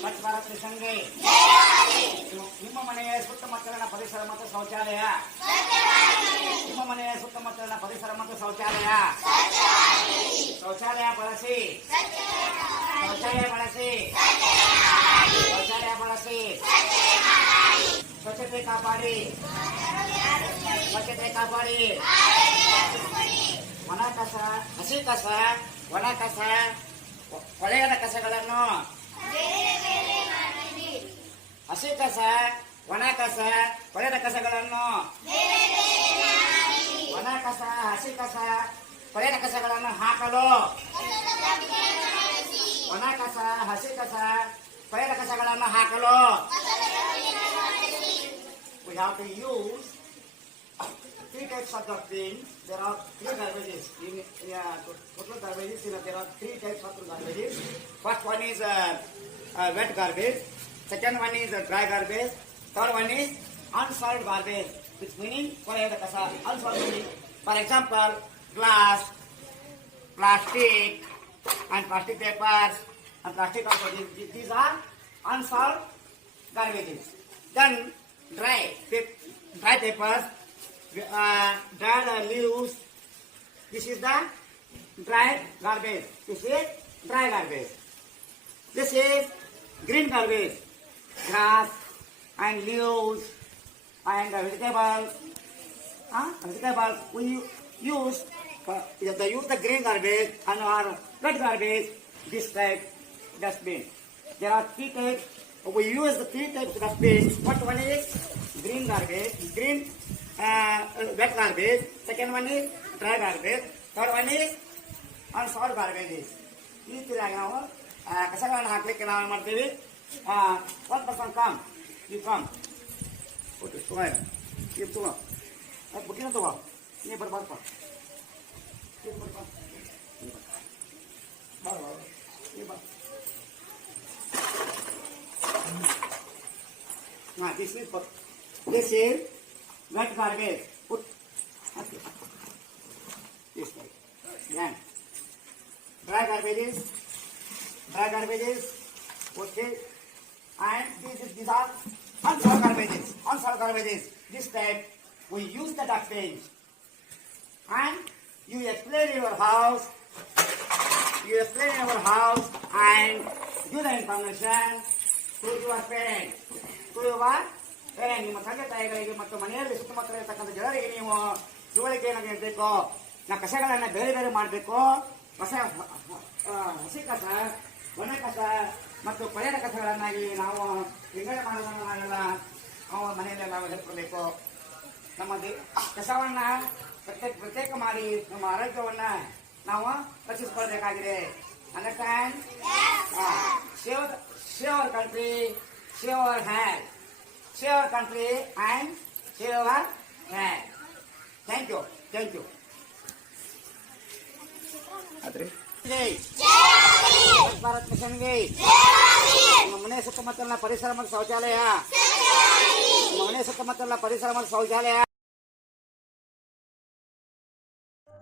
ಸ್ವಚ್ಛ ಭಾರತ್ ಮಿಷನ್ಗೆ ನಿಮ್ಮ ಮನೆಯ ಸುತ್ತಮುತ್ತಲಿನ ಪರಿಸರ ಮತ್ತು ಶೌಚಾಲಯ. ನಿಮ್ಮ ಮನೆಯ ಸುತ್ತಮುತ್ತಲಿನ ಪರಿಸರ ಮತ್ತು ಶೌಚಾಲಯ. ಶೌಚಾಲಯ ಬಳಸಿ. ಶೌಚಾಲಯ ಬಳಸಿ. ಶೌಚಾಲಯ ಬಳಸಿ. ಸ್ವಚ್ಛತೆ ಕಾಪಾಡಿ. ಸ್ವಚ್ಛತೆ ಕಾಪಾಡಿ. ಒಣ ಕಸ, ಹಸಿ ಕಸ, ಒಣ ಕಸ, ಕೊಳೆಯದ ಕಸಗಳನ್ನು, ಹಸಿ ಕಸ, ಒಣ ಕಸ, ಕೊಳೆದ ಕಸಗಳನ್ನು, ಒಣ ಕಸ, ಹಸಿ ಕಸ, ಕೊಳೆದ ಕಸಗಳನ್ನು ಹಾಕಲು, ಒಣ ಕಸ, ಹಸಿ ಕಸ, ಕೊಳೆದ ಕಸಗಳನ್ನು ಹಾಕಲು. We have to use three types of dustbin. There are three garbages. Total garbages, there are three types of garbages. First one is wet garbage. Second one is dry garbage. Third one is unsolved garbage, which meaning unsolved meaning. For example, glass, plastic, and plastic papers, and plastic also. These are unsolved garbages. Then dry papers, dried leaves. This is the dry garbage. This is dry garbage. This is green garbage. Grass and leaves and vegetables. Vegetables we use the green garbage and our wet garbage. This type dustbin. There are three types. We use the three types of dustbin. First one is green garbage, wet garbage. Second one is dry garbage. Third one is unsolved garbage. ಈ ರೀತಿಯಾಗಿ ನಾವು ಕಸಗಳನ್ನು ಹಾಕ್ಲಿಕ್ಕೆ ನಾವು ಮಾಡ್ತೀವಿ. 1% come you come ತಗೋ ಇದು ತಗೋ ಬುಕ್ಕಿನ ತಗೋ ನೀ ಬರ್ಬಾರ್ದು this is wet garbage. Put this way. Then dry garbages. Okay. And these are unsolved garbages. This type we use the dustbin. And you explain your house. And give the information to your parents. ನಿಮ್ಮ ತಂದೆ ತಾಯಿಗಳಿಗೆ ಮತ್ತು ಮನೆಯಲ್ಲಿ ಸುತ್ತಮುತ್ತಲಿರ್ತಕ್ಕಂಥ ಜನರಿಗೆ ನೀವು ತಿಳುವಳಿಕೆಯನ್ನು ನೀಡಬೇಕು. ನಾವು ಕಸಗಳನ್ನು ಬೇರೆ ಬೇರೆ ಮಾಡಬೇಕು. ಹಸಿ ಕಸ, ಒಣ ಕಸ ಮತ್ತು ಕೊಳೆದ ಕಸಗಳನ್ನಾಗಿ ನಾವು ವಿಂಗಡಣೆ ಮಾಡೋದನ್ನು ನಾವೆಲ್ಲ ನಾವು ಮನೆಯಲ್ಲೆಲ್ಲ ಹೇಳ್ಕೊಳ್ಬೇಕು. ನಮ್ಮ ಕಸವನ್ನು ಪ್ರತ್ಯೇಕ ಮಾಡಿ ನಮ್ಮ ಆರೋಗ್ಯವನ್ನು ನಾವು ರಕ್ಷಿಸಿಕೊಳ್ಬೇಕಾಗಿದೆ. Understand? Save our country, save our health. Save our country and save our land. Thank you. Bharat ಮಿಷನ್ಗೆ ನಮ್ಮ ಮನೆ ಸುತ್ತಮುತ್ತಲಿನ ಪರಿಸರ ಮತ್ತು ಶೌಚಾಲಯ.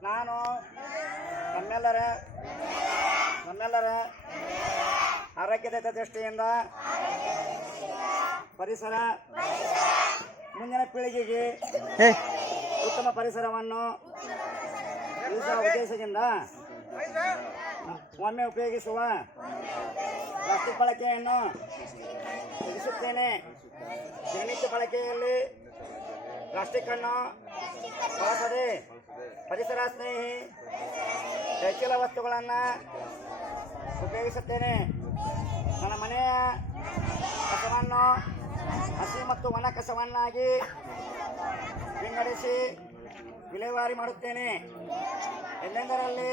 ನಾನು ನಮ್ಮೆಲ್ಲರ ಆರೋಗ್ಯದ ದೃಷ್ಟಿಯಿಂದ ಪರಿಸರ ಮುಂದಿನ ಪೀಳಿಗೆಗೆ ಉತ್ತಮ ಪರಿಸರವನ್ನು ಉಳಿಸುವ ಉದ್ದೇಶದಿಂದ ಒಮ್ಮೆ ಉಪಯೋಗಿಸುವ ಪ್ಲಾಸ್ಟಿಕ್ ಬಳಕೆಯನ್ನು ತಿಳಿಸುತ್ತೇನೆ. ದಿನನಿತ್ಯ ಬಳಕೆಯಲ್ಲಿ ಪ್ಲಾಸ್ಟಿಕ್ ಅನ್ನು ಬಳಸದೆ ಪರಿಸರ ಸ್ನೇಹಿ ಹೆಚ್ಚಿನ ವಸ್ತುಗಳನ್ನು ಉಪಯೋಗಿಸುತ್ತೇನೆ. ನನ್ನ ಮನೆಯ ಕಸವನ್ನು ಹಸಿ ಮತ್ತು ಒಣ ಕಸವನ್ನಾಗಿ ವಿಂಗಡಿಸಿ ವಿಲೇವಾರಿ ಮಾಡುತ್ತೇನೆ. ಎಲ್ಲೆಂದರಲ್ಲಿ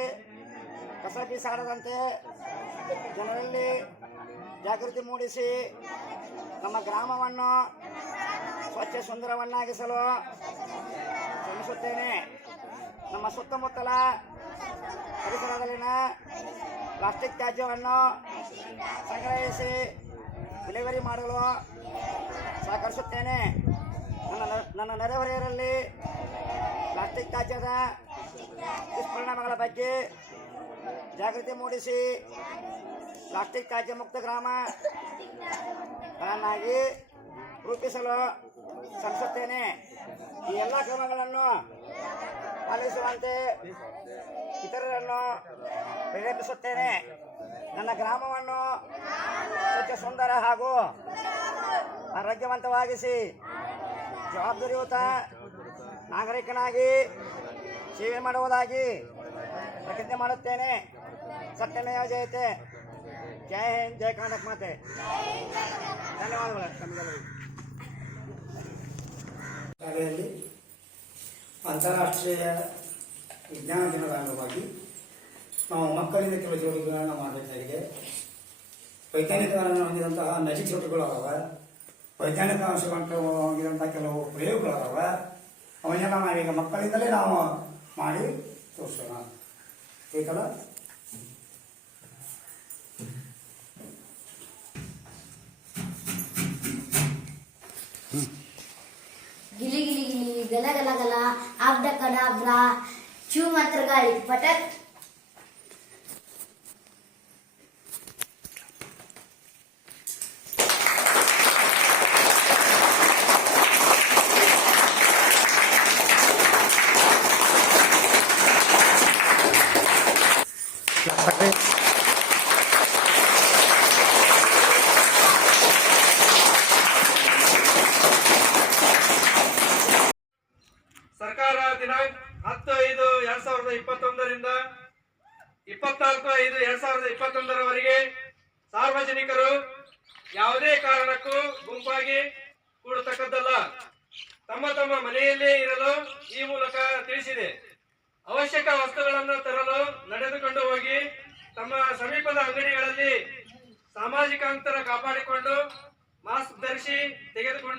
ಕಸ ಬಿಸಾಡದಂತೆ ಜನರಲ್ಲಿ ಜಾಗೃತಿ ಮೂಡಿಸಿ ನಮ್ಮ ಗ್ರಾಮವನ್ನು ಸ್ವಚ್ಛ ಸುಂದರವನ್ನಾಗಿಸಲು ಶ್ರಮಿಸುತ್ತೇನೆ. ನಮ್ಮ ಸುತ್ತಮುತ್ತಲ ಪರಿಸರದಲ್ಲಿನ ಪ್ಲಾಸ್ಟಿಕ್ ತ್ಯಾಜ್ಯವನ್ನು ಸಂಗ್ರಹಿಸಿ ವಿಲೇವಾರಿ ಮಾಡಲು ಸಹಕರಿಸುತ್ತೇನೆ. ನನ್ನ ನೆರೆಹೊರೆಯರಲ್ಲಿ ಪ್ಲಾಸ್ಟಿಕ್ ತ್ಯಾಜ್ಯದ ದುಷ್ಪರಿಣಾಮಗಳ ಬಗ್ಗೆ ಜಾಗೃತಿ ಮೂಡಿಸಿ ಪ್ಲಾಸ್ಟಿಕ್ ತ್ಯಾಜ್ಯ ಮುಕ್ತ ಗ್ರಾಮಗಳನ್ನಾಗಿ ರೂಪಿಸಲು ಶ್ರಮಿಸುತ್ತೇನೆ. ಈ ಎಲ್ಲ ಕ್ರಮಗಳನ್ನು ಪಾಲಿಸುವಂತೆ ಇತರರನ್ನು ಪ್ರೇರೇಪಿಸುತ್ತೇನೆ. ನನ್ನ ಗ್ರಾಮವನ್ನು ಸ್ವಚ್ಛ, ಸುಂದರ ಹಾಗೂ ಆರೋಗ್ಯವಂತವಾಗಿಸಿ ಜವಾಬ್ದಾರಿಯುತ ನಾಗರಿಕನಾಗಿ ಸೇವೆ ಮಾಡುವುದಾಗಿ ಪ್ರತಿಜ್ಞೆ ಮಾಡುತ್ತೇನೆ. ಸತ್ಯಮೇವ ಜಯತೆ. ಜೈ ಹಿಂದ್, ಜೈ ಕರ್ನಾಟಕ ಮಾತೆ. ಧನ್ಯವಾದಗಳು ತಮಗೆಲ್ಲರಿಗೂ. ಶಾಲೆಯಲ್ಲಿ ಅಂತಾರಾಷ್ಟ್ರೀಯ ವಿಜ್ಞಾನ ದಿನದ ಅಂಗವಾಗಿ ನಾವು ಮಕ್ಕಳಿಂದ ಕೆಲವು ಚಟುವಟಿಕೆಗಳನ್ನು ಮಾಡಬೇಕಾಗಿದೆ. ವೈಜ್ಞಾನಿಕ ಹೊಂದಿದಂತಹ ಮ್ಯಾಜಿಕ್ ಚಟುವಟಿಕೆಗಳು ಅದಾವ, ವೈಜ್ಞಾನಿಕ ಅಂಶಗಳನ್ನು ಹೊಂದಿದಂತಹ ಕೆಲವು ಪ್ರಯೋಗಗಳು ಅದಾವ. ಅವನ್ನೆಲ್ಲ ನಾವೀಗ ಮಕ್ಕಳಿಂದಲೇ ನಾವು ಮಾಡಿ ತೋರಿಸೋಣ. ಬೇಕಲ್ಲ? ಗಿಲಿ ಗಿಲಿ ಗಿಲಿ ಗಲ ಗಲ ಗಲ ಆಬ್ದ ಕಡಾಬ್ರ ಚೂ ಮಾತ್ರ ಗಾಳಿ ಪಟಕ್. ಸರ್ಕಾರ ದಿನಾಂಕ 10/5/2021ರಿಂದ 24/5/2021ರವರೆಗೆ ಸಾರ್ವಜನಿಕರು ಯಾವುದೇ ಕಾರಣಕ್ಕೂ ಗುಂಪಾಗಿ ಕೂಡತಕ್ಕದ್ದಲ್ಲ. ತಮ್ಮ ತಮ್ಮ ಮನೆಯಲ್ಲೇ ಇರಲು ಈ ಮೂಲಕ ತಿಳಿಸಿದೆ. ಅವಶ್ಯಕ ವಸ್ತುಗಳನ್ನು ತರಲು ನಡೆದುಕೊಂಡು ಹೋಗಿ ತಮ್ಮ ಸಮೀಪದ ಅಂಗಡಿಗಳಲ್ಲಿ ಸಾಮಾಜಿಕ ಅಂತರ ಕಾಪಾಡಿಕೊಂಡು